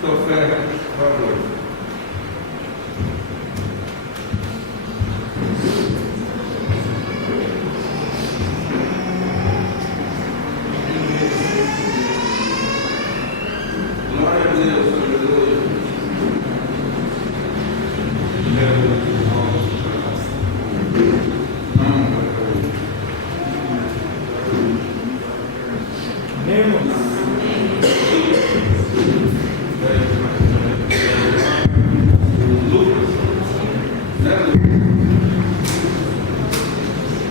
Sua fé, por favor. Glória a Deus, aleluia.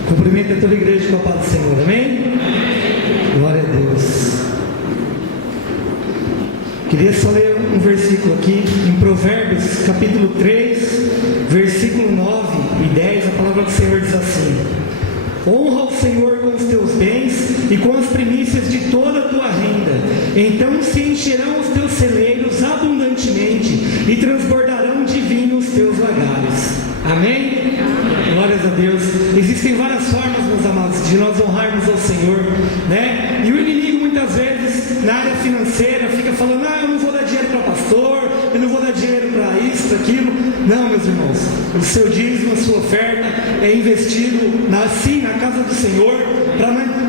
Cumprimento a toda a igreja com a paz do Senhor, amém? Glória a Deus. Queria só ler um versículo aqui, em Provérbios, capítulo 3, versículo 9 e 10, a palavra do Senhor diz assim: honra o Senhor com os teus bens e com as primícias de toda a tua renda, então se encherão os teus celeiros abundantemente e transbordarão de vinho os teus lagares. Amém? Glórias a Deus. Existem várias formas, meus amados, de nós honrarmos ao Senhor, né? E o inimigo muitas vezes na área financeira fica falando: eu não vou dar dinheiro para pastor, eu não vou dar dinheiro para isso, para aquilo. Não, meus irmãos, o seu dízimo, a sua oferta é investido assim na casa do Senhor,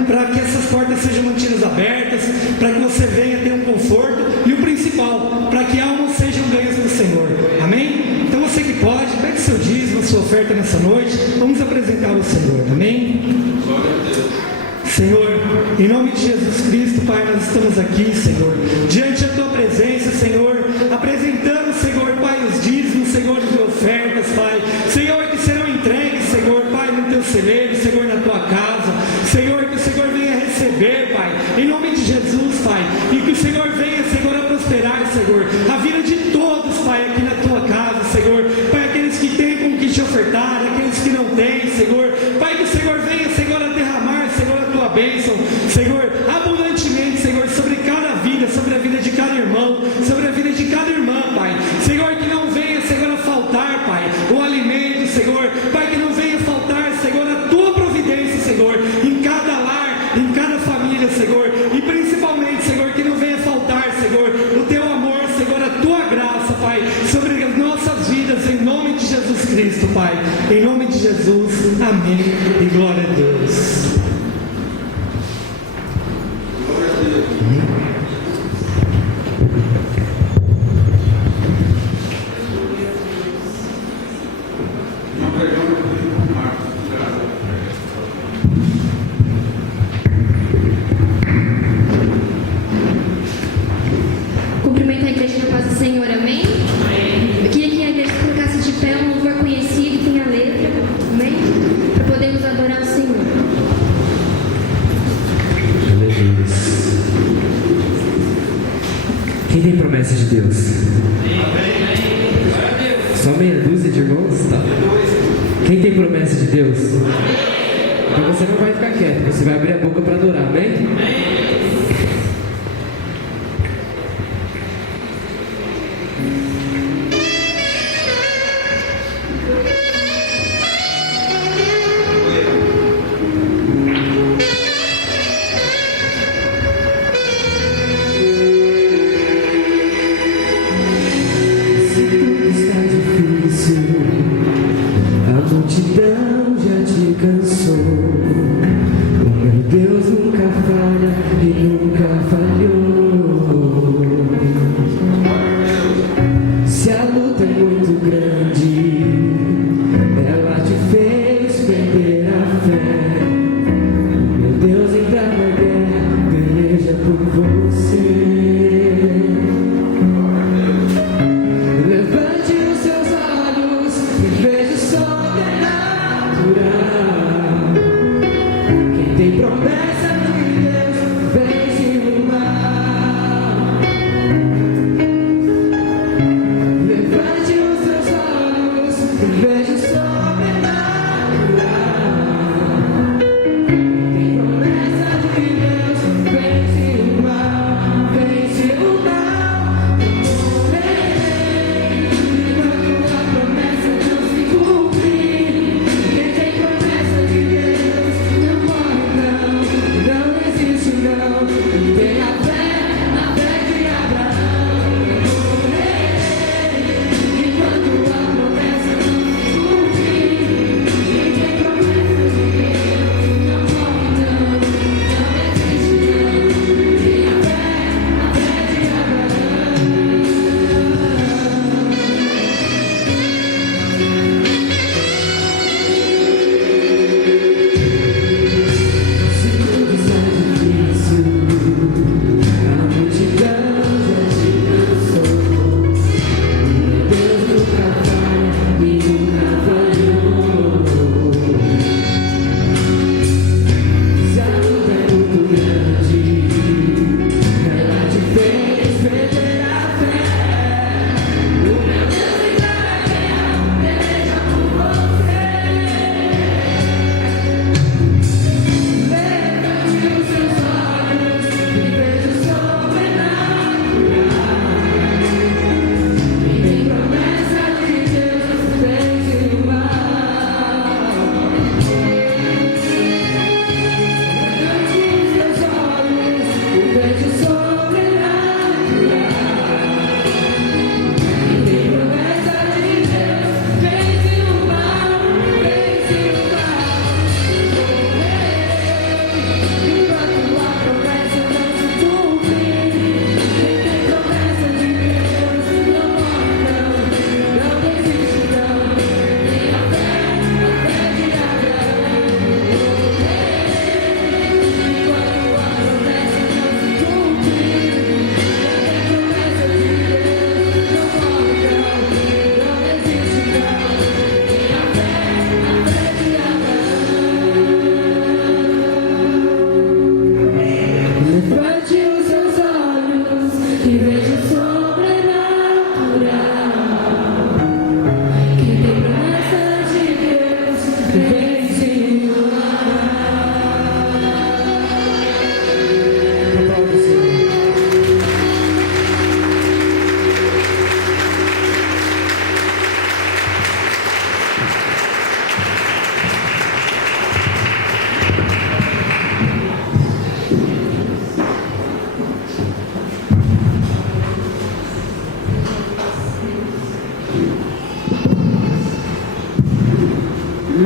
para que essas portas sejam mantidas abertas, para que você venha ter um conforto e o principal, para que almas sejam ganhas do Senhor. Amém? Então você que pode, pegue seu dízimo, a sua oferta nessa noite, vamos apresentar ao Senhor. Amém? Senhor, em nome de Jesus Cristo, Pai, nós estamos aqui, Senhor, diante da Tua presença, Senhor, apresentando, Senhor, Pai, os dízimos, Senhor, de ofertas, Pai, Senhor, que serão entregues, Senhor, Pai, no Teu celeiro, Senhor, na Tua casa, Senhor, que o Senhor venha receber, Pai, em nome de Jesus, Pai, e que o Senhor venha, Senhor, a prosperar, Senhor, a vida de todos, Pai, aqui na Tua casa, Senhor, Pai, aqueles que têm com que te ofertar, aqueles que não têm, Senhor, Pai, que o Senhor venha, Senhor, a derramar, Senhor, a Tua bênção, Senhor, abundantemente, Senhor, sobre cada vida, sobre a vida de cada irmão, sobre a vida de cada irmã, Pai, Senhor, que não venha, Senhor, a faltar, Pai, o alimento, Senhor, Pai, que não venha a faltar, Senhor, a Tua providência, Senhor, em cada lar, em cada família, Senhor, e principalmente, Senhor, que não venha a faltar, Senhor, o Teu amor, Senhor, a Tua graça, Pai, sobre as nossas vidas, em nome de Jesus Cristo, Pai, em nome de Jesus, amém, e glória a Deus. Cumprimento a igreja na paz do Senhor, amém? Eu queria que a igreja colocasse de pé um louvor conhecido que tem a letra, amém? Para podermos adorar o Senhor. Aleluia. Quem tem promessa de Deus? Só meia dúzia de irmãos? Tá. Quem tem promessa de Deus? Então você não vai ficar quieto, você vai abrir a boca para adorar, amém? A multidão já te cansou. O meu Deus nunca falha e nunca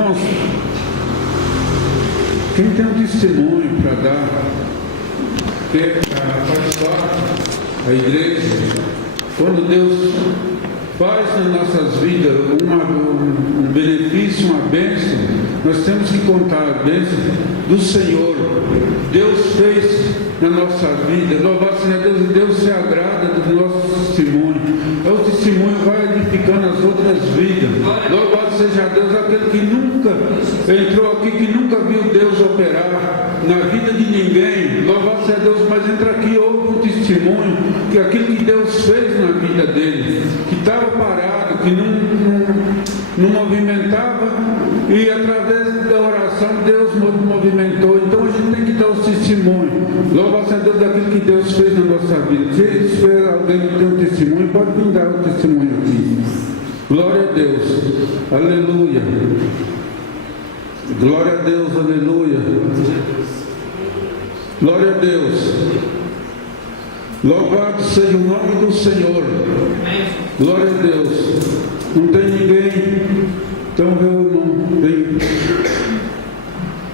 Irmãos, quem tem um testemunho para dar, para participar da igreja, quando Deus faz nas nossas vidas um benefício, uma bênção, nós temos que contar a bênção do Senhor. Deus fez na nossa vida, louvado seja Deus, e Deus se agrada do nosso testemunho. O testemunho vai edificando as outras vidas. Louvado seja Deus, aquele que nunca entrou aqui, que nunca viu Deus operar na vida de ninguém. Louvado seja Deus, mas entra aqui, ouve um testemunho, que aquilo que Deus fez na vida dele, que estava parado, que não movimentava, e através da oração Deus movimentou. Então a gente tem que dar o testemunho. Louvado seja Deus daquilo que Deus fez na nossa vida. Se tiver alguém que tem um testemunho, pode vir dar o testemunho aqui. Glória a Deus, aleluia. Glória a Deus, aleluia. Glória a Deus. Louvado seja o nome do Senhor. Glória a Deus. Não tem ninguém. Então meu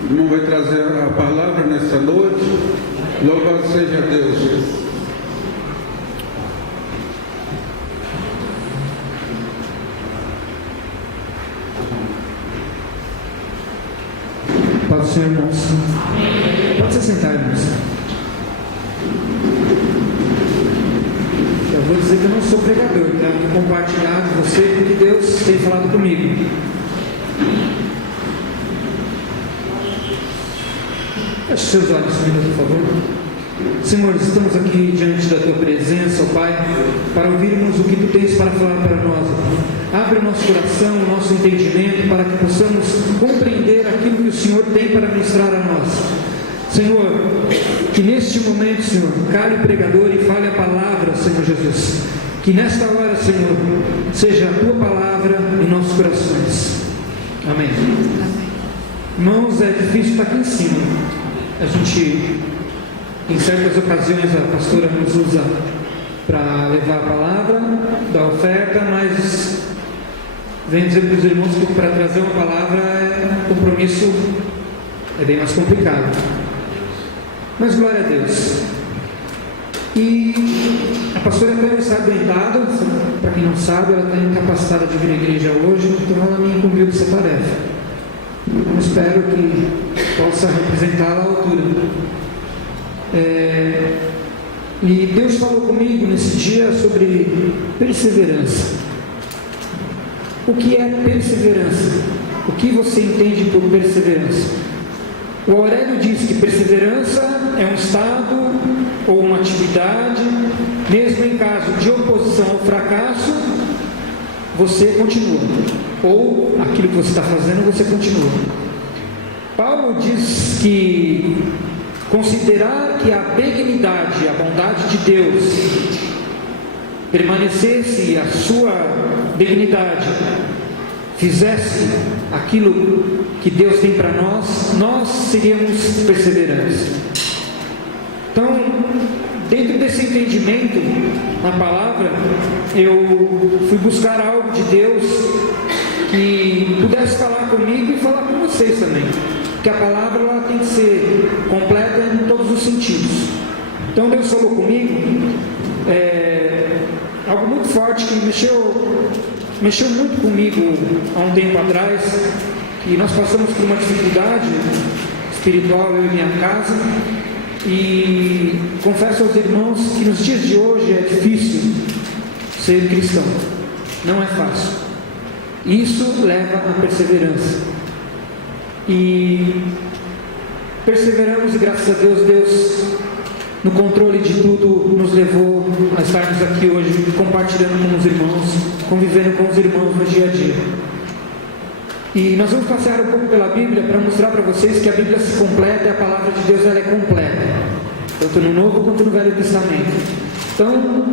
irmão vai trazer a palavra nessa noite. Louvado seja Deus. Pode ser, irmãos. Pode se sentar, irmãos. Eu vou dizer que eu não sou pregador, tá? Vou compartilhar com você porque Deus tem falado comigo. Feche seus olhos comigo, por favor. Senhor, estamos aqui diante da Tua presença, ó Pai, para ouvirmos o que Tu tens para falar para nós. Abre o nosso coração, o nosso entendimento, para que possamos compreender aquilo que o Senhor tem para ministrar a nós. Senhor, que neste momento, Senhor, cale o pregador e fale a palavra, Senhor Jesus. Que nesta hora, Senhor, seja a Tua palavra em nossos corações. Amém. Irmãos, é difícil estar aqui em cima. A gente, em certas ocasiões, a pastora nos usa para levar a palavra, dar oferta, mas venho dizer para os irmãos que para trazer uma palavra, o compromisso é bem mais complicado. Mas glória a Deus. E a pastora até está aguentada, para quem não sabe, ela está incapacitada de vir à igreja hoje, então ela me incumbiu dessa tarefa. Eu espero que possa representá-la à altura. E Deus falou comigo nesse dia sobre perseverança. O que é perseverança? O que você entende por perseverança? O Aurélio diz que perseverança é um estado ou uma atividade, mesmo em caso de oposição ao fracasso, você continua, ou aquilo que você está fazendo, você continua. Paulo diz que considerar que a benignidade, a bondade de Deus permanecesse, a sua benignidade fizesse aquilo que Deus tem para nós, nós seríamos perseverantes. Então, dentro desse entendimento na palavra, eu fui buscar algo de Deus que pudesse falar comigo e falar com vocês também, porque a palavra ela tem que ser completa em todos os sentidos. Então Deus falou comigo algo muito forte que mexeu muito comigo há um tempo atrás, que nós passamos por uma dificuldade espiritual, eu e minha casa, e confesso aos irmãos que nos dias de hoje é difícil ser cristão, não é fácil. Isso leva à perseverança, e perseveramos, e graças a Deus, Deus no controle de tudo nos levou a estarmos aqui hoje compartilhando com os irmãos, convivendo com os irmãos no dia a dia. E nós vamos passear um pouco pela Bíblia para mostrar para vocês que a Bíblia se completa e a palavra de Deus ela é completa, tanto no Novo quanto no Velho Testamento. Então,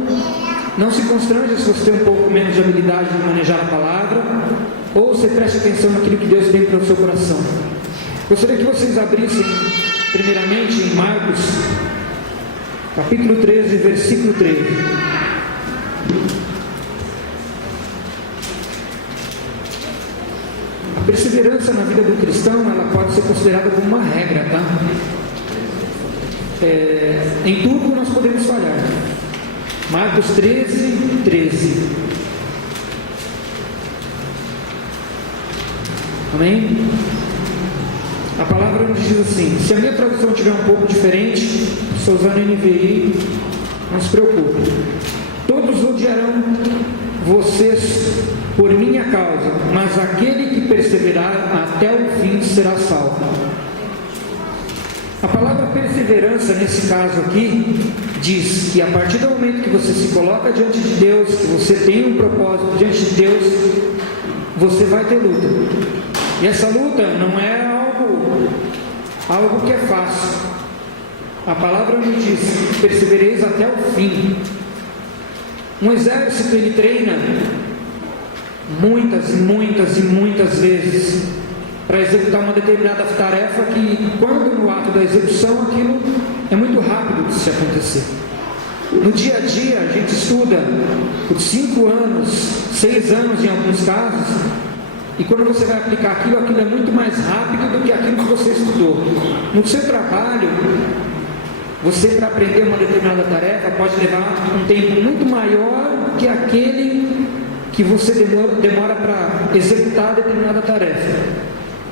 não se constrange se você tem um pouco menos de habilidade de manejar a palavra, ou você preste atenção naquilo que Deus tem para o seu coração. Gostaria que vocês abrissem primeiramente em Marcos, capítulo 13, versículo 13. A perseverança na vida do cristão, ela pode ser considerada como uma regra, tá? Em tudo nós podemos falhar. Marcos 13, 13. Amém? A palavra nos diz assim, se a minha tradução estiver um pouco diferente, estou usando NVI, não se preocupe. Todos odiarão vocês por minha causa, mas aquele que perseverar até o fim será salvo. A palavra perseverança, nesse caso aqui, diz que a partir do momento que você se coloca diante de Deus, que você tem um propósito diante de Deus, você vai ter luta. E essa luta não é algo que é fácil. A palavra nos diz, persevereis até o fim. Um exército, ele treina muitas vezes para executar uma determinada tarefa que, quando no ato da execução, aquilo é muito rápido de se acontecer. No dia a dia, a gente estuda por 5 anos, 6 anos em alguns casos, e quando você vai aplicar aquilo é muito mais rápido do que aquilo que você estudou. No seu trabalho, você, para aprender uma determinada tarefa, pode levar um tempo muito maior que aquele que você demora para executar determinada tarefa.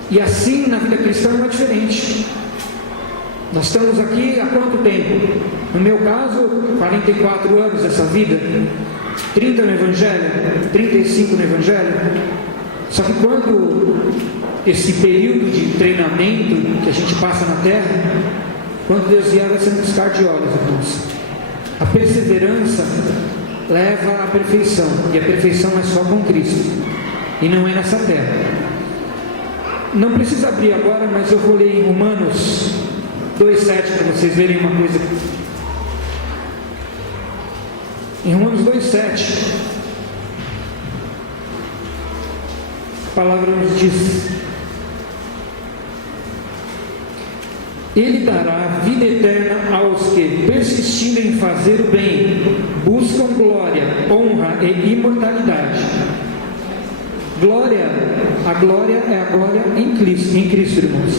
E assim, na vida cristã não é diferente. Nós estamos aqui há quanto tempo? No meu caso, 44 anos dessa vida, 30 no Evangelho, 35 no Evangelho. Só que quando esse período de treinamento que a gente passa na terra, quando Deus vier, vai ser um piscar de olhos, irmãos. A perseverança leva à perfeição, e a perfeição é só com Cristo, e não é nessa terra. Não precisa abrir agora, mas eu vou ler em Romanos 2,7 para vocês verem uma coisa. Em Romanos 2,7, a palavra nos diz: Ele dará vida eterna aos que, persistindo em fazer o bem, buscam glória, honra e imortalidade. A glória é a glória em Cristo, irmãos.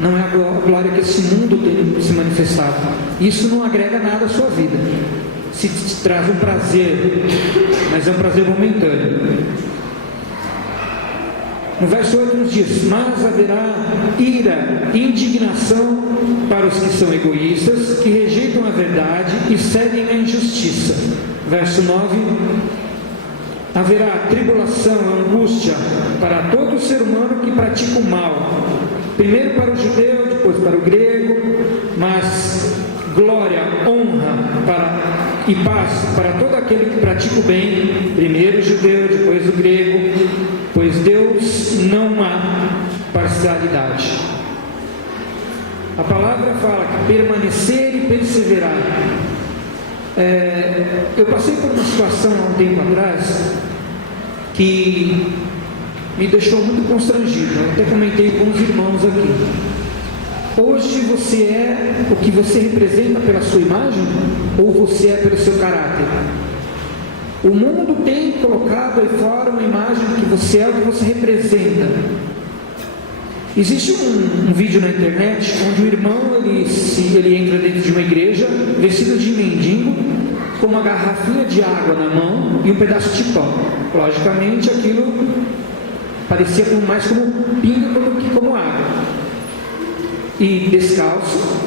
Não é a glória que esse mundo tem se manifestado. Isso não agrega nada à sua vida. Se te traz um prazer, mas é um prazer momentâneo. No verso 8 nos diz: mas haverá ira e indignação para os que são egoístas, que rejeitam a verdade e seguem a injustiça. Verso 9: haverá tribulação, angústia para todo ser humano que pratica o mal, primeiro para o judeu, depois para o grego, mas glória, honra e paz para todo aquele que pratica o bem, primeiro o judeu, depois o grego, pois Deus não há parcialidade. A palavra fala que permanecer e perseverar. Eu passei por uma situação há um tempo atrás que me deixou muito constrangido. Eu até comentei com os irmãos aqui. Hoje você é o que você representa pela sua imagem ou você é pelo seu caráter? O mundo tem colocado aí fora uma imagem do que você é, o que você representa. Existe um vídeo na internet onde o irmão ele entra dentro de uma igreja vestido de mendigo, com uma garrafinha de água na mão e um pedaço de pão. Logicamente aquilo parecia mais como pinga do que como água. E descalço.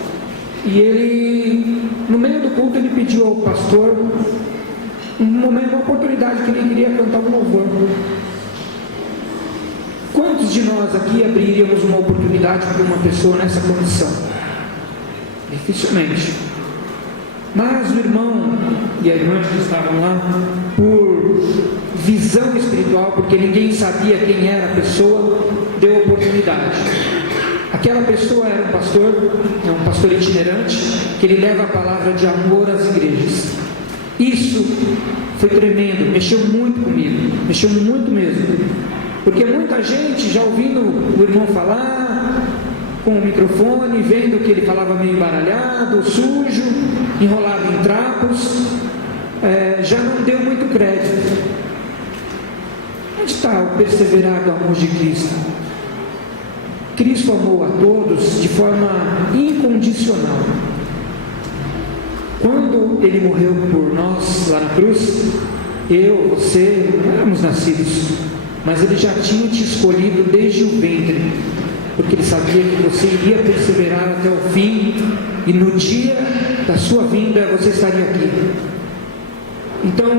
E ele, no meio do culto, ele pediu ao pastor uma oportunidade que ele queria cantar um louvor. Quantos de nós aqui abriríamos uma oportunidade para uma pessoa nessa condição? Dificilmente. Mas o irmão e a irmã que estavam lá, por visão espiritual, porque ninguém sabia quem era a pessoa, deu oportunidade. Aquela pessoa era um pastor itinerante, que ele leva a palavra de amor às igrejas. Isso foi tremendo, mexeu muito comigo, mexeu muito mesmo. Porque muita gente, já ouvindo o irmão falar, com o microfone, vendo que ele falava meio embaralhado, sujo, enrolado em trapos, já não deu muito crédito. Onde está o perseverar do amor de Cristo? Cristo amou a todos de forma incondicional. Quando Ele morreu por nós lá na cruz, eu, você, não éramos nascidos, mas Ele já tinha te escolhido desde o ventre, porque Ele sabia que você iria perseverar até o fim, e no dia da sua vinda você estaria aqui. Então,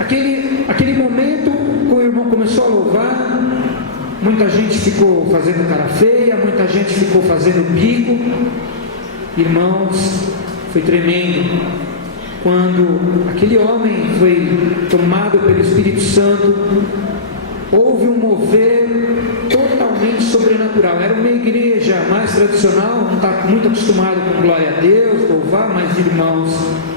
aquele momento, o irmão começou a louvar, muita gente ficou fazendo cara feia, muita gente ficou fazendo bico. Irmãos, foi tremendo quando aquele homem foi tomado pelo Espírito Santo. Houve um mover totalmente sobrenatural. Era uma igreja mais tradicional, não está muito acostumado com glória a Deus, louvar, mas irmãos,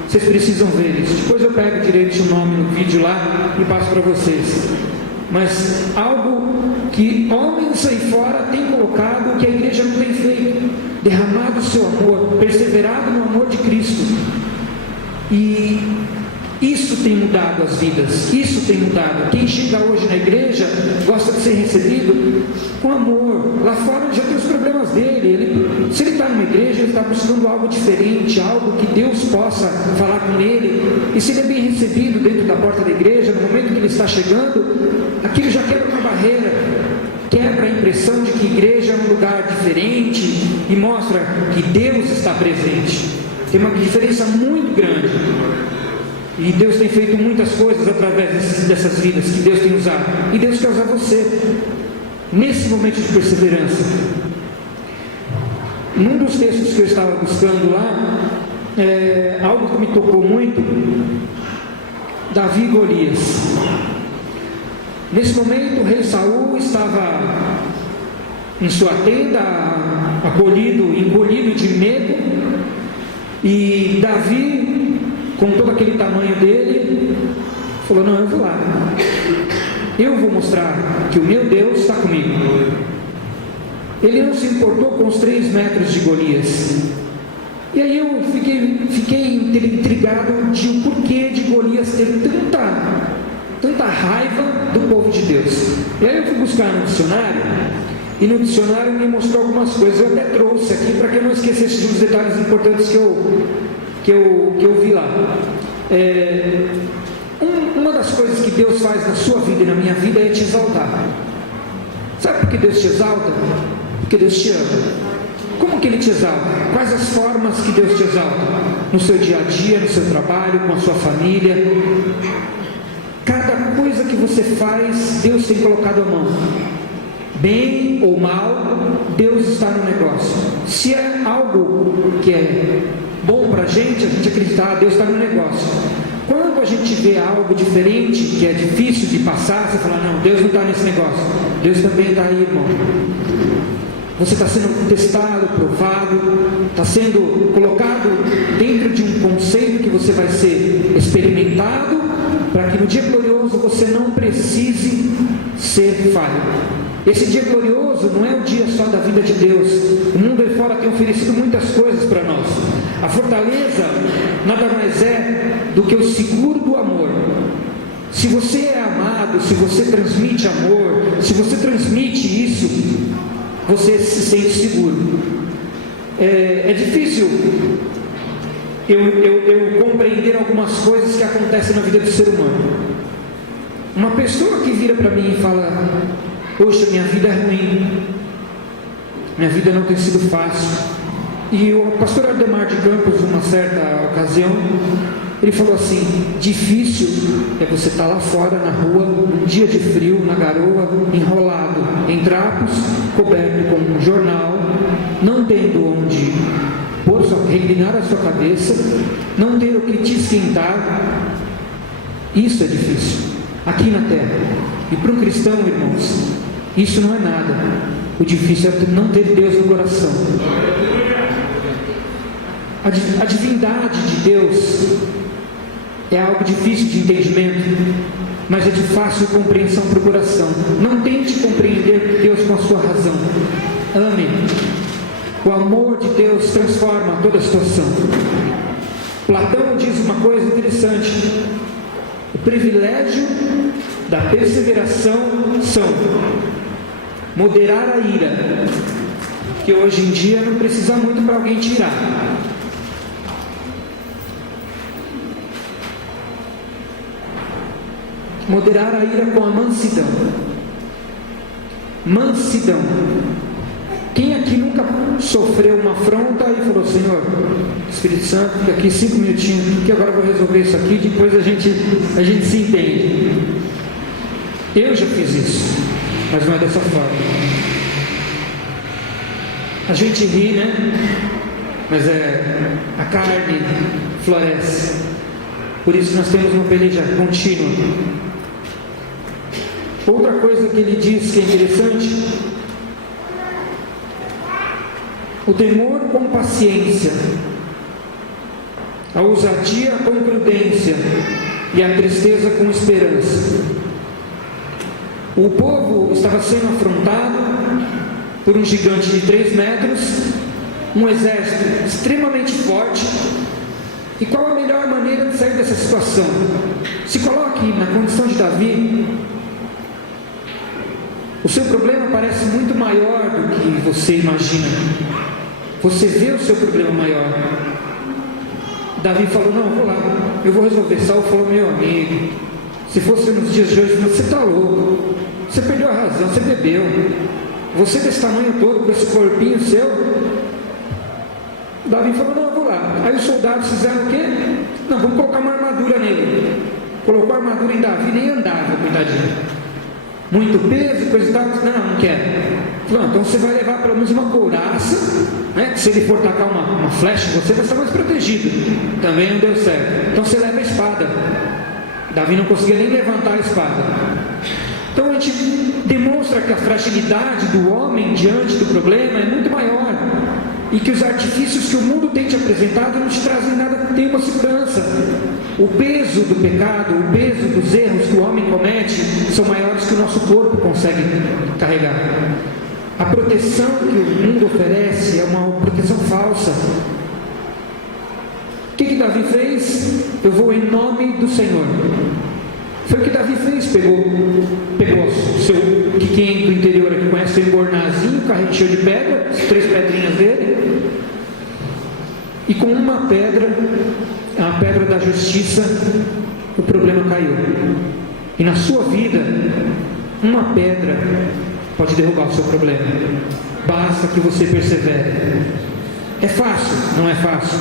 vocês precisam ver isso. Depois eu pego direito o nome no vídeo lá e passo para vocês. Mas algo que homens aí fora têm colocado, que a igreja não tem feito: derramado o seu amor, perseverado no amor de Cristo. E isso tem mudado as vidas, isso tem mudado. Quem chega hoje na igreja gosta de ser recebido com amor. Lá fora já tem os problemas dele. Se ele está numa igreja, ele está buscando algo diferente, algo que Deus possa falar com ele. E se ele é bem recebido dentro da porta da igreja, no momento que ele está chegando, aquilo já quebra uma barreira, quebra a impressão de que a igreja é um lugar diferente e mostra que Deus está presente. Tem uma diferença muito grande. E Deus tem feito muitas coisas através dessas vidas que Deus tem usado. E Deus quer usar você nesse momento de perseverança. Num dos textos que eu estava buscando lá, algo que me tocou muito: Davi e Golias. Nesse momento, o rei Saul estava em sua tenda, encolhido de medo, e Davi, com todo aquele tamanho dele, falou: não, eu vou lá, eu vou mostrar que o meu Deus está comigo. Ele não se importou com os 3 metros de Golias. E aí eu fiquei intrigado de o porquê de Golias ter tanta raiva do povo de Deus. E aí eu fui buscar no dicionário, e no dicionário me mostrou algumas coisas. Eu até trouxe aqui para que eu não esquecesse os detalhes importantes que eu vi lá. Uma das coisas que Deus faz na sua vida e na minha vida é te exaltar. Sabe por que Deus te exalta? Porque Deus te ama. Como que Ele te exalta? Quais as formas que Deus te exalta? No seu dia a dia, no seu trabalho, com a sua família. Cada coisa que você faz, Deus tem colocado a mão. Bem ou mal, Deus está no negócio. Se é algo que é bom para a gente acreditar, Deus está no negócio. Quando a gente vê algo diferente, que é difícil de passar, você fala: não, Deus não está nesse negócio. Deus também está aí, irmão. Você está sendo testado, provado, está sendo colocado dentro de um conceito que você vai ser experimentado, para que no dia glorioso você não precise ser falho. Esse dia glorioso não é o dia só da vida de Deus. O mundo aí fora tem oferecido muitas coisas para nós. A fortaleza nada mais é do que o seguro do amor. Se você é amado, se você transmite amor, se você transmite isso, você se sente seguro. É difícil eu compreender algumas coisas que acontecem na vida do ser humano. Uma pessoa que vira para mim e fala: poxa, minha vida é ruim, minha vida não tem sido fácil. E o pastor Ademar de Campos, numa certa ocasião, ele falou assim: difícil é você estar lá fora na rua, num dia de frio, na garoa, enrolado em trapos, coberto com um jornal, não tendo onde reclinar a sua cabeça, não ter o que te esquentar. Isso é difícil, aqui na terra. E para um cristão, irmãos, isso não é nada. O difícil é não ter Deus no coração. A divindade de Deus é algo difícil de entendimento, mas é de fácil compreensão para o coração. Não tente compreender Deus com a sua razão. Ame. O amor de Deus transforma toda a situação. Platão diz uma coisa interessante: o privilégio da perseveração são moderar a ira, que hoje em dia não precisa muito para alguém tirar. Moderar a ira com a mansidão. Mansidão. Quem aqui nunca sofreu uma afronta e falou: Senhor, Espírito Santo, fica aqui 5 minutinhos, que agora eu vou resolver isso aqui, depois a gente se entende. Eu já fiz isso, mas não é dessa forma. A gente ri, né? Mas a carne floresce. Por isso nós temos uma peleja contínua. Outra coisa que ele diz que é interessante: o temor com paciência, a ousadia com prudência e a tristeza com esperança. O povo estava sendo afrontado por um gigante de 3 metros, um exército extremamente forte. E qual a melhor maneira de sair dessa situação? Se coloque na condição de Davi. O seu problema parece muito maior do que você imagina. Você vê o seu problema maior. Davi falou: não, vou lá, eu vou resolver. Saul falou: meu amigo, se fosse nos dias de hoje, você está louco, você perdeu a razão, você bebeu, você desse tamanho todo, com esse corpinho seu. Davi falou: não, eu vou lá. Aí os soldados fizeram o quê? Não, vamos colocar uma armadura nele. Colocou a armadura em Davi, nem andava, cuidadinho. Muito peso, coisa e tal. Não quero. Falou: então você vai levar pelo menos uma couraça, né? Se ele for tacar uma flecha, você vai estar mais protegido. Também não deu certo. Então você leva a espada. Davi não conseguia nem levantar a espada. Então a gente demonstra que a fragilidade do homem diante do problema é muito maior, e que os artifícios que o mundo tem te apresentado não te trazem nada, tem uma segurança. O peso do pecado, o peso dos erros que o homem comete são maiores que o nosso corpo consegue carregar. A proteção que o mundo oferece é uma proteção falsa. O que Davi fez? Eu vou em nome do Senhor. Foi o que Davi fez. Pegou o seu, que quem do interior aqui conhece, seu embornazinho, carrinho cheio de pedra, as 3 pedrinhas dele, e com uma pedra, a pedra da justiça, o problema caiu. E na sua vida, uma pedra pode derrubar o seu problema. Basta que você persevere. É fácil? Não é fácil.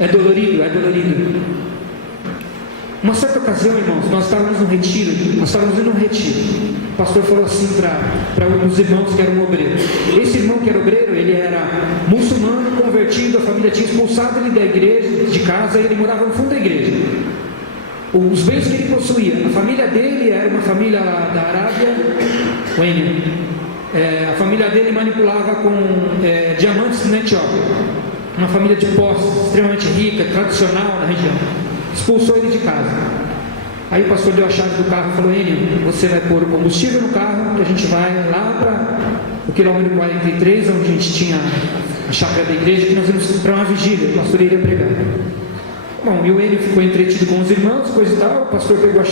É dolorido? É dolorido. Uma certa ocasião, irmãos, nós estávamos indo num retiro. O pastor falou assim para um dos irmãos que era um obreiro. Esse irmão que era obreiro, ele era muçulmano, convertido, a família tinha expulsado ele da igreja, de casa, e ele morava no fundo da igreja. Os bens que ele possuía, a família dele era uma família da Arábia, a família dele manipulava com diamantes na Etiópia, uma família de posses, extremamente rica, tradicional na região. Expulsou ele de casa. Aí o pastor deu a chave do carro e falou: Enio, você vai pôr o combustível no carro, que a gente vai lá para o quilômetro 43, onde a gente tinha a chácara da igreja, que nós íamos para uma vigília, o pastor iria pregar. Bom, e o Enio ficou entretido com os irmãos, coisa e tal. O pastor pegou a chave